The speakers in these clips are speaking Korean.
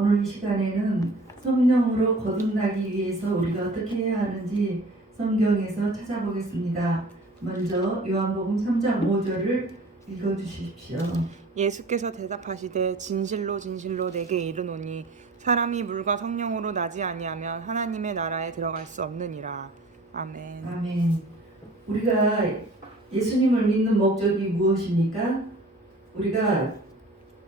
오늘 이 시간에는 성령으로 거듭나기 위해서 우리가 어떻게 해야 하는지 성경에서 찾아보겠습니다. 먼저 요한복음 3장 5절을 읽어주십시오. 예수께서 대답하시되 진실로 진실로 내게 이르노니 사람이 물과 성령으로 나지 아니하면 하나님의 나라에 들어갈 수 없느니라. 아멘. 아멘. 우리가 예수님을 믿는 목적이 무엇입니까? 우리가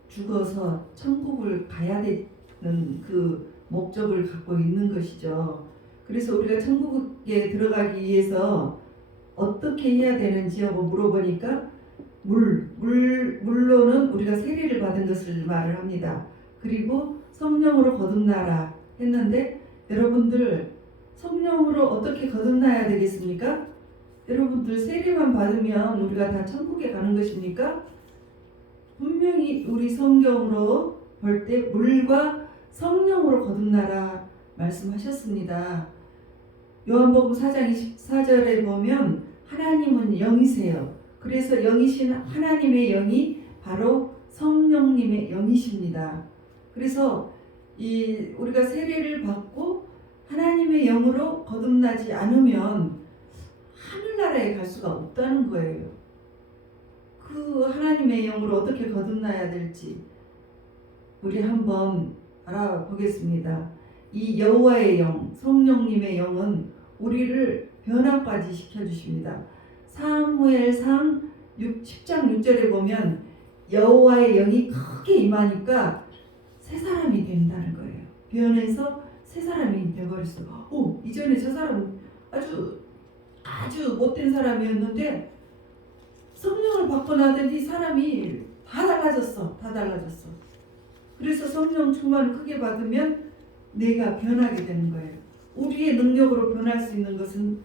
죽어서 천국을 가야 되는 그 목적을 갖고 있는 것이죠. 그래서 우리가 천국에 들어가기 위해서 어떻게 해야 되는지 하고 물어보니까 물로는 우리가 세례를 받은 것을 말을 합니다. 그리고 성령으로 거듭나라 했는데 여러분들 성령으로 어떻게 거듭나야 되겠습니까? 여러분들 세례만 받으면 우리가 다 천국에 가는 것입니까? 분명히 우리 성경으로 볼 때 물과 성령으로 거듭나라 말씀하셨습니다. 요한복음 4장 24절에 보면 하나님은 영이세요. 그래서 영이신 하나님의 영이 바로 성령님의 영이십니다. 그래서 우리가 세례를 받고 하나님의 영으로 거듭나지 않으면 하늘나라에 갈 수가 없다는 거예요. 그 하나님의 영으로 어떻게 거듭나야 될지 우리 한번 알아보겠습니다. 이 여호와의 영, 성령님의 영은 우리를 변화까지 시켜주십니다. 사무엘상 10장 6절에 보면 여호와의 영이 크게 임하니까 새 사람이 된다는 거예요. 변해서 새 사람이 되어버렸어. 이전에 저 사람 아주 못된 사람이었는데 성령을 받고 나더니 사람이 다 달라졌어. 그래서 성령 충만을 크게 받으면 내가 변하게 되는 거예요. 우리의 능력으로 변할 수 있는 것은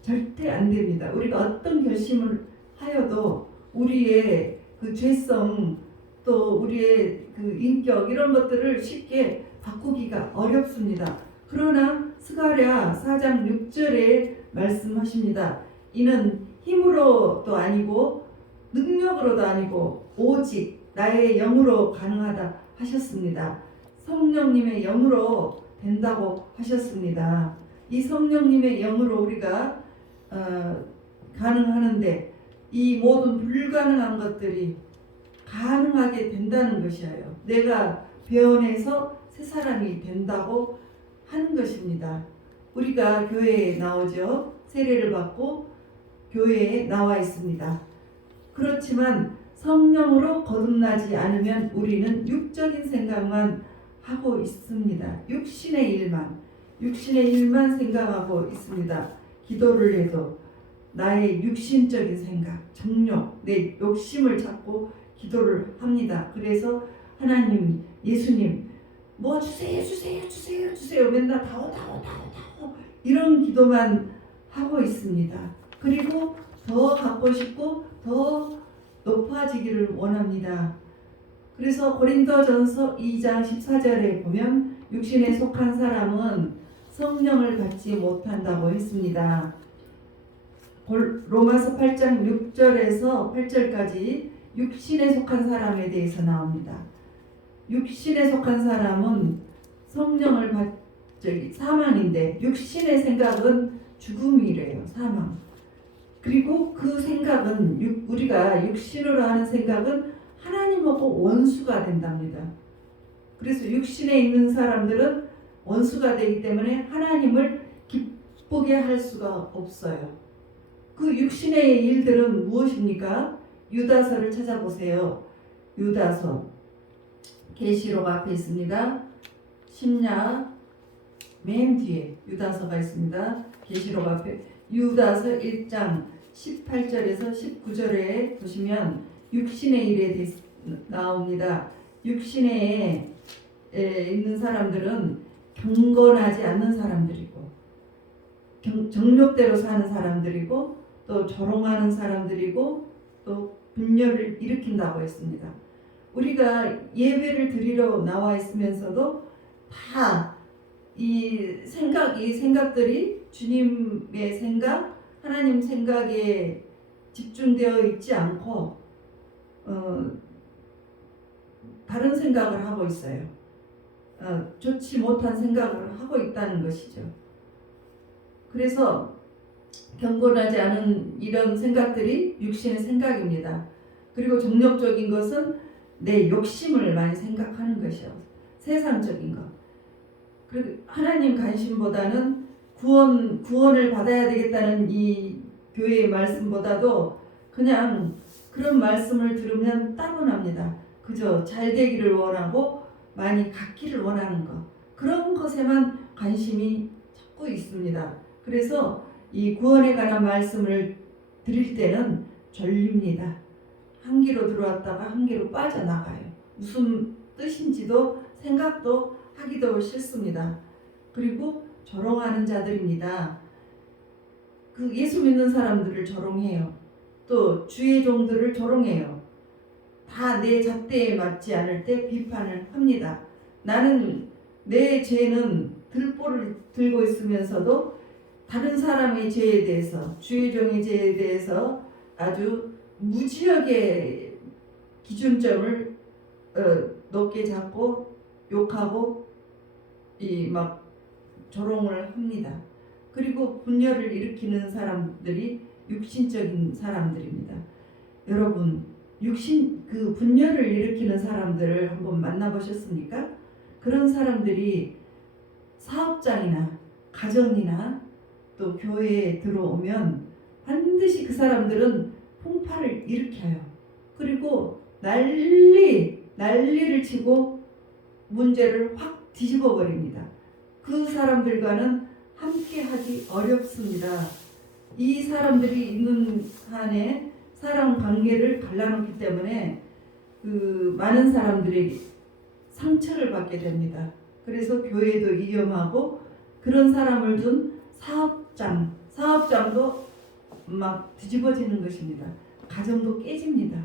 절대 안 됩니다. 우리가 어떤 결심을 하여도 우리의 그 죄성 또 우리의 그 인격 이런 것들을 쉽게 바꾸기가 어렵습니다. 그러나 스가랴 4장 6절에 말씀하십니다. 이는 힘으로도 아니고 능력으로도 아니고 오직 나의 영으로 가능하다 하셨습니다. 성령님의 영으로 된다고 하셨습니다. 이 성령님의 영으로 우리가 가능하는데 이 모든 불가능한 것들이 가능하게 된다는 것이에요. 내가 변해서 새 사람이 된다고 하는 것입니다. 우리가 교회에 나오죠. 세례를 받고 교회에 나와 있습니다. 그렇지만 성령으로 거듭나지 않으면 우리는 육적인 생각만 하고 있습니다. 육신의 일만 생각하고 있습니다. 기도를 해도 나의 육신적인 생각, 정욕, 내 욕심을 찾고 기도를 합니다. 그래서 하나님, 예수님 뭐 주세요 맨날 다오 이런 기도만 하고 있습니다. 그리고 더 갖고 싶고 더 높아지기를 원합니다. 그래서 고린도전서 2장 14절에 보면 육신에 속한 사람은 성령을 받지 못한다고 했습니다. 로마서 8장 6절에서 8절까지 육신에 속한 사람에 대해서 나옵니다. 육신에 속한 사람은 성령을 사망인데 육신의 생각은 죽음이래요. 사망. 그리고 그 생각은 우리가 육신으로 하는 생각은 하나님하고 원수가 된답니다. 그래서 육신에 있는 사람들은 원수가 되기 때문에 하나님을 기쁘게 할 수가 없어요. 그 육신의 일들은 무엇입니까? 유다서를 찾아보세요. 유다서 계시록 앞에 있습니다. 신약 맨 뒤에 유다서가 있습니다. 계시록 앞에 유다서 1장 18절에서 19절에 보시면 육신의 일에 나옵니다. 육신에 있는 사람들은 경건하지 않는 사람들이고 정욕대로 사는 사람들이고 또 조롱하는 사람들이고 또 분열을 일으킨다고 했습니다. 우리가 예배를 드리러 나와 있으면서도 다 이 생각들이 주님의 생각, 하나님 생각에 집중되어 있지 않고 다른 생각을 하고 있어요. 좋지 못한 생각을 하고 있다는 것이죠. 그래서 경건하지 않은 이런 생각들이 육신의 생각입니다. 그리고 정욕적인 것은 내 욕심을 많이 생각하는 것이요. 세상적인 것. 그리고 하나님 관심보다는 구원을 받아야 되겠다는 이 교회의 말씀보다도 그냥 그런 말씀을 들으면 따분합니다. 그저 잘 되기를 원하고 많이 갖기를 원하는 것. 그런 것에만 관심이 자꾸 있습니다. 그래서 이 구원에 관한 말씀을 드릴 때는 졸립니다. 한 귀로 들어왔다가 한 귀로 빠져나가요. 무슨 뜻인지도 생각도 하기도 싫습니다. 그리고 조롱하는 자들입니다. 그 예수 믿는 사람들을 조롱해요. 또 주의 종들을 조롱해요. 다 내 잣대에 맞지 않을 때 비판을 합니다. 나는 내 죄는 들보를 들고 있으면서도 다른 사람의 죄에 대해서, 주의 종의 죄에 대해서 아주 무지하게 기준점을 높게 잡고 욕하고 막 조롱을 합니다. 그리고 분열을 일으키는 사람들이 육신적인 사람들입니다. 여러분, 그 분열을 일으키는 사람들을 한번 만나보셨습니까? 그런 사람들이 사업장이나 가정이나 또 교회에 들어오면 반드시 그 사람들은 풍파를 일으켜요. 그리고 난리를 치고 문제를 확 뒤집어 버립니다. 그 사람들과는 함께 하기 어렵습니다. 이 사람들이 있는 한에 사람 관계를 갈라놓기 때문에 그 많은 사람들이 상처를 받게 됩니다. 그래서 교회도 위험하고 그런 사람을 둔 사업장도 막 뒤집어지는 것입니다. 가정도 깨집니다.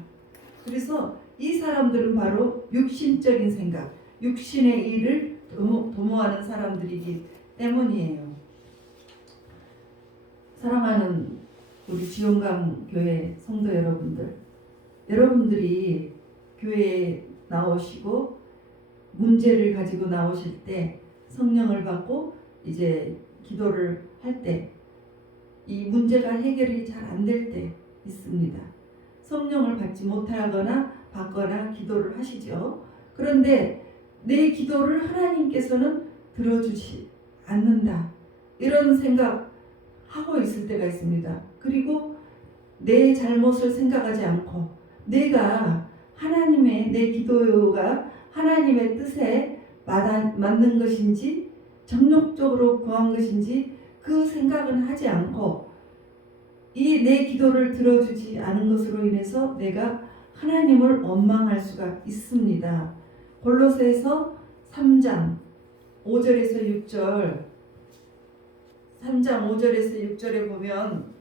그래서 이 사람들은 바로 육신적인 생각, 육신의 일을 도모하는 사람들이기 때문이에요. 사랑하는 우리 지원강 교회 성도 여러분들, 여러분들이 교회에 나오시고 문제를 가지고 나오실 때 성령을 받고 이제 기도를 할 때 이 문제가 해결이 잘 안 될 때 있습니다. 성령을 받지 못하거나 받거나 기도를 하시죠. 그런데 내 기도를 하나님께서는 들어주지 않는다. 이런 생각하고 있을 때가 있습니다. 그리고 내 잘못을 생각하지 않고 내가 내 기도가 하나님의 뜻에 맞는 것인지 정욕적으로 구한 것인지 그 생각은 하지 않고 이 내 기도를 들어주지 않은 것으로 인해서 내가 하나님을 원망할 수가 있습니다. 골로새서 3장 5절에서 6절 3장 5절에서 6절에 보면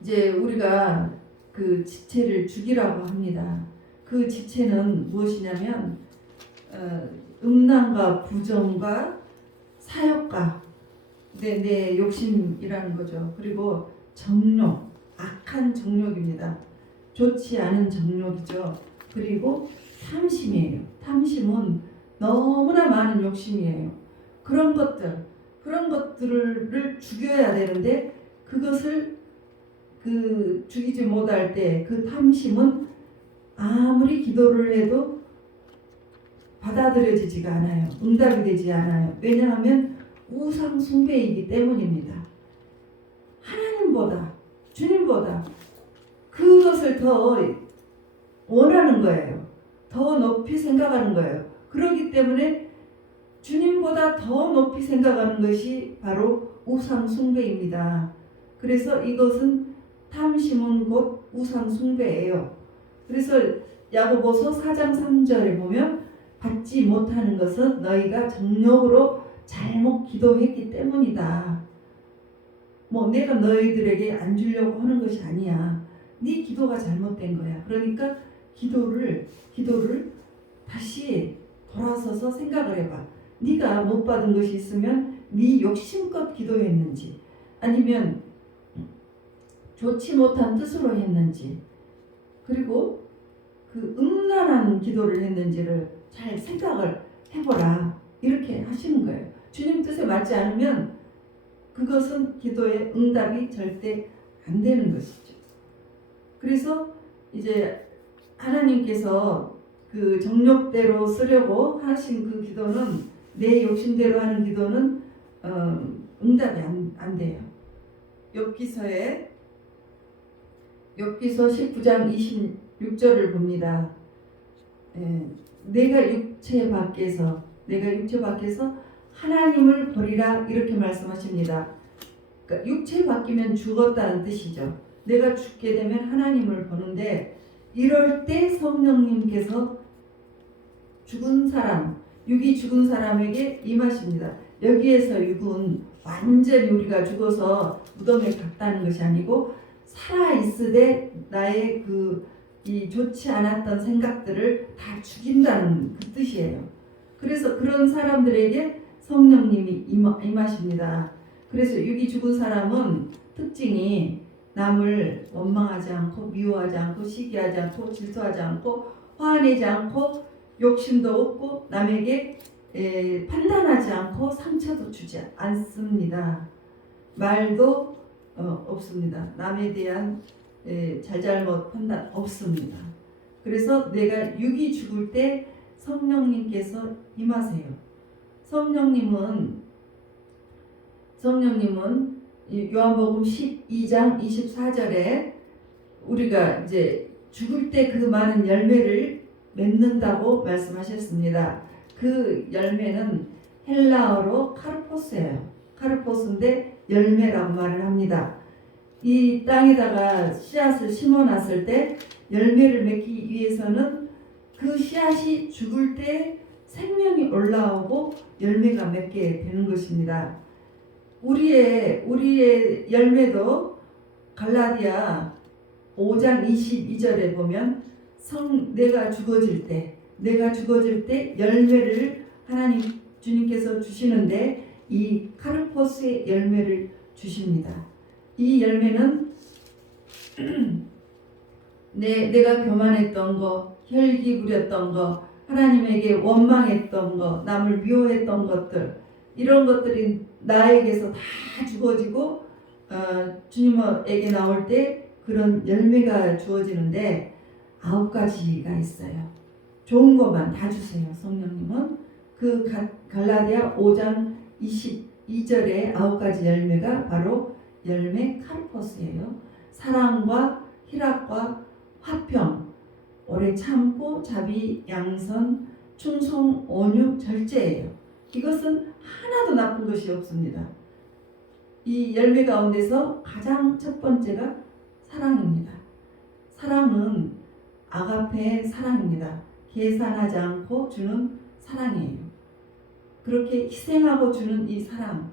이제 우리가 그 지체를 죽이라고 합니다. 그 지체는 무엇이냐면 음란과 부정과 사욕과 내 욕심이라는 거죠. 그리고 정욕, 악한 정욕입니다. 좋지 않은 정욕이죠. 그리고 탐심이에요. 탐심은 너무나 많은 욕심이에요. 그런 것들을 죽여야 되는데 그것을 죽이지 못할 때 그 탐심은 아무리 기도를 해도 받아들여지지가 않아요. 응답이 되지 않아요. 왜냐하면 우상 숭배이기 때문입니다. 하나님보다 주님보다 그것을 더 원하는 거예요. 더 높이 생각하는 거예요. 그렇기 때문에 주님보다 더 높이 생각하는 것이 바로 우상 숭배입니다. 그래서 이것은 탐심은 곧 우상 숭배예요. 그래서 야고보서 4장 3절에 보면 받지 못하는 것은 너희가 정욕으로 잘못 기도했기 때문이다. 내가 너희들에게 안 주려고 하는 것이 아니야. 네 기도가 잘못된 거야. 그러니까 기도를 다시 돌아서서 생각을 해봐. 네가 못 받은 것이 있으면 네 욕심껏 기도했는지 아니면 좋지 못한 뜻으로 했는지 그리고 그 음란한 기도를 했는지를 잘 생각을 해보라. 이렇게 하시는 거예요. 주님 뜻에 맞지 않으면 그것은 기도의 응답이 절대 안 되는 것이죠. 그래서 이제 하나님께서 그 정욕대로 쓰려고 하신 그 기도는, 내 욕심대로 하는 기도는 응답이 안 돼요. 욥기서 19장 26절을 봅니다. 내가 육체 밖에서 하나님을 버리라, 이렇게 말씀하십니다. 그러니까 육체 바뀌면 죽었다는 뜻이죠. 내가 죽게 되면 하나님을 보는데, 이럴 때 성령님께서 죽은 사람, 육이 죽은 사람에게 임하십니다. 여기에서 육은 완전히 우리가 죽어서 무덤에 갔다는 것이 아니고, 살아 있으되 나의 이 좋지 않았던 생각들을 다 죽인다는 그 뜻이에요. 그래서 그런 사람들에게 성령님이 임하십니다. 그래서 육이 죽은 사람은 특징이 남을 원망하지 않고, 미워하지 않고, 시기하지 않고, 질투하지 않고, 화내지 않고, 욕심도 없고, 남에게 판단하지 않고, 상처도 주지 않습니다. 말도 없습니다. 남에 대한 잘잘못 판단 없습니다. 그래서 내가 육이 죽을 때 성령님께서 임하세요. 성령님은 요한복음 12장 24절에 우리가 이제 죽을 때 그 많은 열매를 맺는다고 말씀하셨습니다. 그 열매는 헬라어로 카르포스예요. 카르포스인데 열매라고 말을 합니다. 이 땅에다가 씨앗을 심어놨을 때 열매를 맺기 위해서는 그 씨앗이 죽을 때 생명이 올라오고 열매가 맺게 되는 것입니다. 우리의 열매도 갈라디아 5장 22절에 보면 내가 죽어질 때 열매를 하나님 주님께서 주시는데, 이 카르포스의 열매를 주십니다. 이 열매는 내가 교만했던 거, 혈기 부렸던 거, 하나님에게 원망했던 거, 남을 미워했던 것들, 이런 것들이 나에게서 다 죽어지고 주님에게 나올 때 그런 열매가 주어지는데, 9가지가 있어요. 좋은 것만 다 주세요. 성령님은 그 갈라디아 5장 22절의 9가지 열매가 바로 열매 카르포스예요. 사랑과 희락과 화평, 오래 참고 자비, 양선, 충성, 온유, 절제예요. 이것은 하나도 나쁜 것이 없습니다. 이 열매 가운데서 가장 첫 번째가 사랑입니다. 사랑은 아가페의 사랑입니다. 계산하지 않고 주는 사랑이에요. 그렇게 희생하고 주는 이 사랑,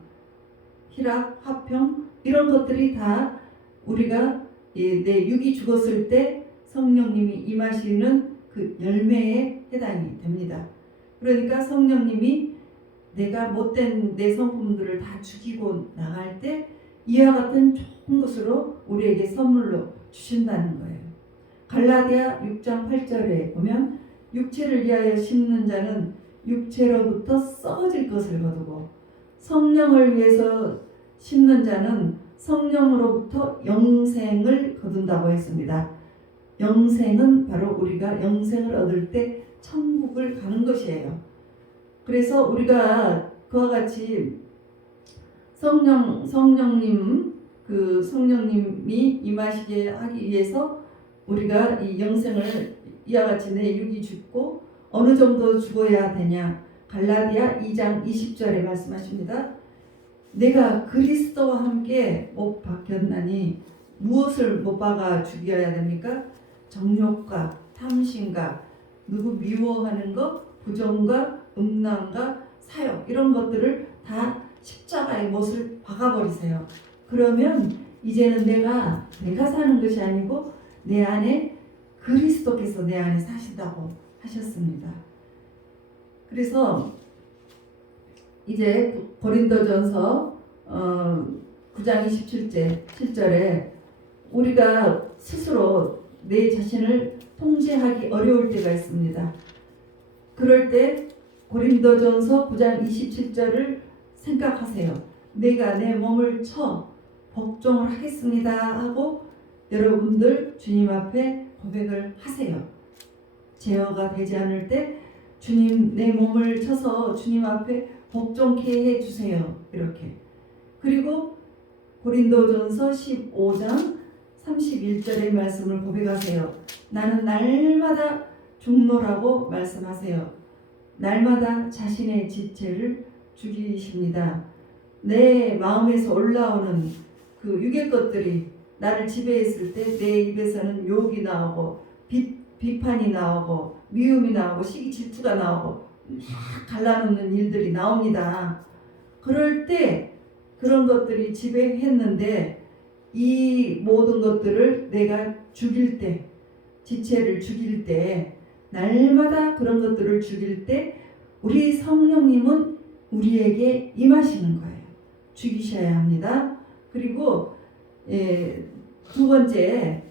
희락, 화평, 이런 것들이 다 우리가 내 육이 죽었을 때 성령님이 임하시는 그 열매에 해당이 됩니다. 그러니까 성령님이 내가 못된 내 성품들을 다 죽이고 나갈 때 이와 같은 좋은 것으로 우리에게 선물로 주신다는 거예요. 갈라디아 6장 8절에 보면 육체를 위하여 심는 자는 육체로부터 썩어질 것을 거두고, 성령을 위해서 심는 자는 성령으로부터 영생을 거둔다고 했습니다. 영생은 바로 우리가 영생을 얻을 때 천국을 가는 것이에요. 그래서 우리가 그와 같이 성령님이 임하시게 하기 위해서 우리가 이 영생을 이와 같이 내 육이 죽고 어느 정도 죽어야 되냐, 갈라디아 2장 20절에 말씀하십니다. 내가 그리스도와 함께 못 박혔나니 무엇을 못 박아 죽여야 됩니까? 정욕과 탐심과 누구 미워하는 것, 부정과 음란과 사욕, 이런 것들을 다 십자가의 못을 박아버리세요. 그러면 이제는 내가 사는 것이 아니고 내 안에 그리스도께서 내 안에 사신다고 하셨습니다. 그래서 이제 고린도전서 9장 7절에 우리가 스스로 내 자신을 통제하기 어려울 때가 있습니다. 그럴 때 고린도전서 9장 27절을 생각하세요. 내가 내 몸을 쳐 복종을 하겠습니다 하고 여러분들 주님 앞에 고백을 하세요. 제어가 되지 않을 때 주님 내 몸을 쳐서 주님 앞에 복종케 해주세요. 이렇게. 그리고 고린도전서 15장 31절의 말씀을 고백하세요. 나는 날마다 죽노라고 말씀하세요. 날마다 자신의 지체를 죽이십니다. 내 마음에서 올라오는 그 육의 것들이 나를 지배했을 때 내 입에서는 욕이 나오고 비판이 나오고 미움이 나오고 시기 질투가 나오고 막 갈라놓는 일들이 나옵니다. 그럴 때 그런 것들이 지배했는데 이 모든 것들을 내가 죽일 때, 지체를 죽일 때, 날마다 그런 것들을 죽일 때 우리 성령님은 우리에게 임하시는 거예요. 죽이셔야 합니다. 그리고 두 번째,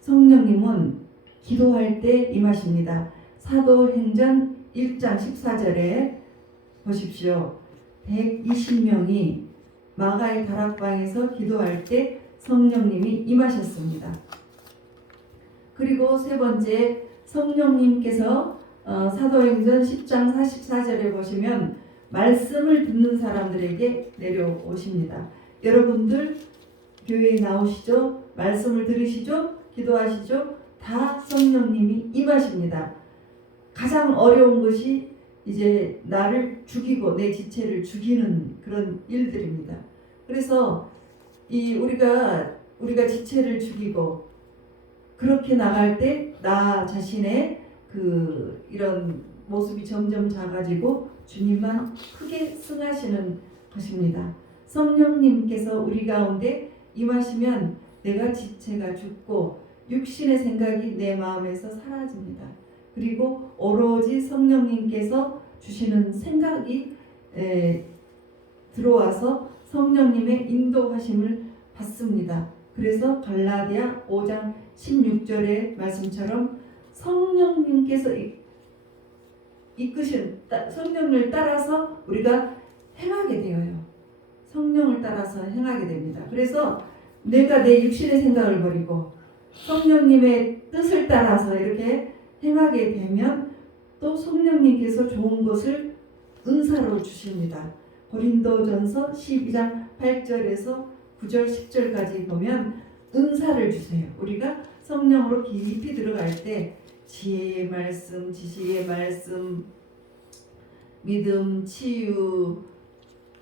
성령님은 기도할 때 임하십니다. 사도행전 1장 14절에 보십시오. 120명이 마가의 다락방에서 기도할 때 성령님이 임하셨습니다. 그리고 세 번째, 성령님께서 사도행전 10장 44절에 보시면 말씀을 듣는 사람들에게 내려오십니다. 여러분들 교회에 나오시죠? 말씀을 들으시죠? 기도하시죠? 다 성령님이 임하십니다. 가장 어려운 것이 이제 나를 죽이고 내 지체를 죽이는 그런 일들입니다. 그래서 우리가 지체를 죽이고 그렇게 나갈 때 나 자신의 이런 모습이 점점 작아지고 주님만 크게 승하시는 것입니다. 성령님께서 우리 가운데 임하시면 내가 지체가 죽고 육신의 생각이 내 마음에서 사라집니다. 그리고 오로지 성령님께서 주시는 생각이 들어와서 성령님의 인도하심을 받습니다. 그래서 갈라디아 5장 16절의 말씀처럼 성령님께서 이끄신 성령을 따라서 우리가 행하게 되어요. 성령을 따라서 행하게 됩니다. 그래서 내가 내 육신의 생각을 버리고 성령님의 뜻을 따라서 이렇게 행하게 되면 또 성령님께서 좋은 것을 은사로 주십니다. 고린도전서 12장 8절에서 9절 10절까지 보면 은사를 주세요. 우리가 성령으로 깊이 들어갈 때 지혜의 말씀, 지식의 말씀, 믿음, 치유,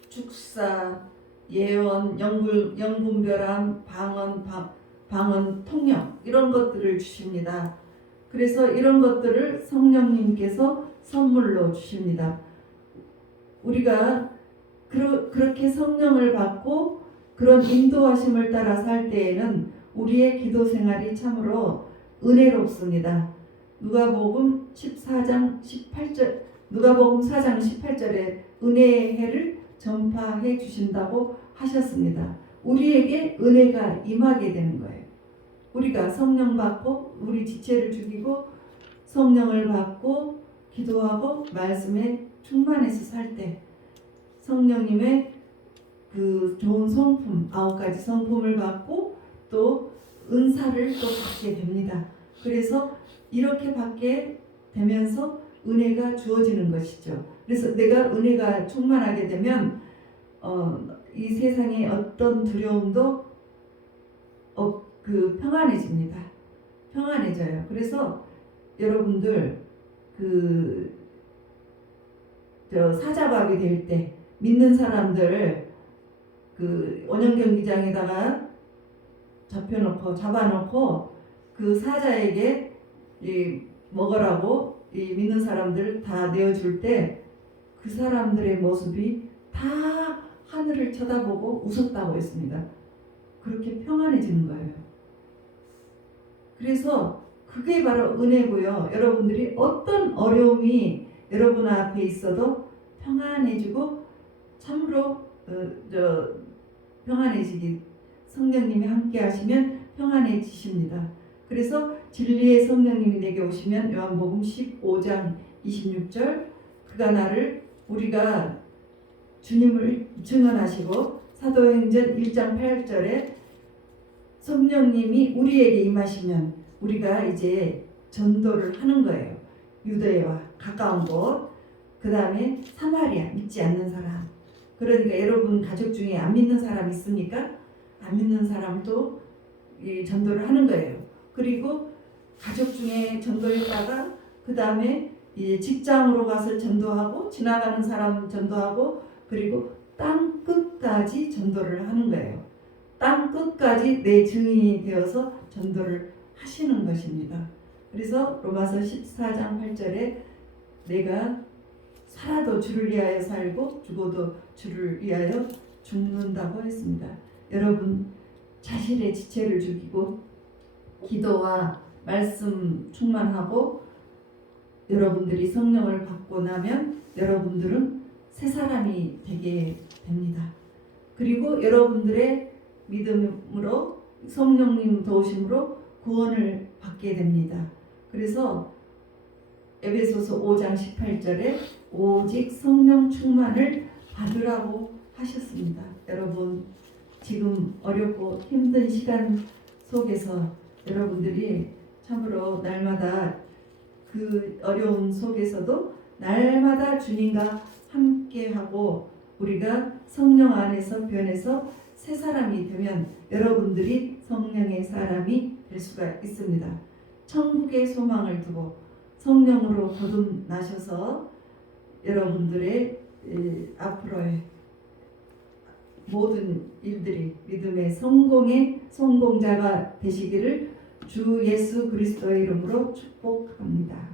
축사, 예언, 영분별함, 방언, 통역 이런 것들을 주십니다. 그래서 이런 것들을 성령님께서 선물로 주십니다. 우리가 그렇게 성령을 받고 그런 인도하심을 따라 살 때에는 우리의 기도 생활이 참으로 은혜롭습니다. 누가복음 4장 18절에 은혜의 해를 전파해 주신다고 하셨습니다. 우리에게 은혜가 임하게 되는 거예요. 우리가 성령 받고 우리 지체를 죽이고 성령을 받고 기도하고 말씀에 충만해서 살 때 성령님의 그 좋은 성품 9가지 성품을 받고 또 은사를 또 받게 됩니다. 그래서 이렇게 받게 되면서 은혜가 주어지는 것이죠. 그래서 내가 은혜가 충만하게 되면 이 세상에 어떤 두려움도 평안해집니다. 평안해져요. 그래서 여러분들 사자밥이 될 때 믿는 사람들 원형 경기장에다가 잡아놓고 그 사자에게 먹으라고 믿는 사람들 다 내어줄 때 그 사람들의 모습이 다 하늘을 쳐다보고 웃었다고 했습니다. 그렇게 평안해지는 거예요. 그래서 그게 바로 은혜고요. 여러분들이 어떤 어려움이 여러분 앞에 있어도 평안해지고 참으로 평안해지기 성령님이 함께 하시면 평안해지십니다. 그래서 진리의 성령님이 내게 오시면 요한복음 15장 26절 그가 나를 우리가 주님을 증언하시고 사도행전 1장 8절에 성령님이 우리에게 임하시면 우리가 이제 전도를 하는 거예요. 유대와 가까운 곳, 그 다음에 사마리아, 믿지 않는 사람. 그러니까 여러분 가족 중에 안 믿는 사람 있습니까? 안 믿는 사람도 이 전도를 하는 거예요. 그리고 가족 중에 전도했다가 그 다음에 이제 직장으로 가서 전도하고 지나가는 사람 전도하고 그리고 땅 끝까지 전도를 하는 거예요. 땅 끝까지 내 증인이 되어서 전도를 하시는 것입니다. 그래서 로마서 14장 8절에 내가 살아도 주를 위하여 살고 죽어도 주를 위하여 죽는다고 했습니다. 여러분 자신의 지체를 죽이고 기도와 말씀 충만하고 여러분들이 성령을 받고 나면 여러분들은 새 사람이 되게 됩니다. 그리고 여러분들의 믿음으로 성령님 도우심으로 구원을 받게 됩니다. 그래서 에베소서 5장 18절에 오직 성령 충만을 받으라고 하셨습니다. 여러분 지금 어렵고 힘든 시간 속에서 여러분들이 참으로 날마다 그 어려운 속에서도 날마다 주님과 함께하고 우리가 성령 안에서 변해서 새 사람이 되면 여러분들이 성령의 사람이 될 수가 있습니다. 천국의 소망을 두고 성령으로 거듭나셔서 여러분들의 앞으로의 모든 일들이 믿음의 성공자가 되시기를 주 예수 그리스도의 이름으로 축복합니다.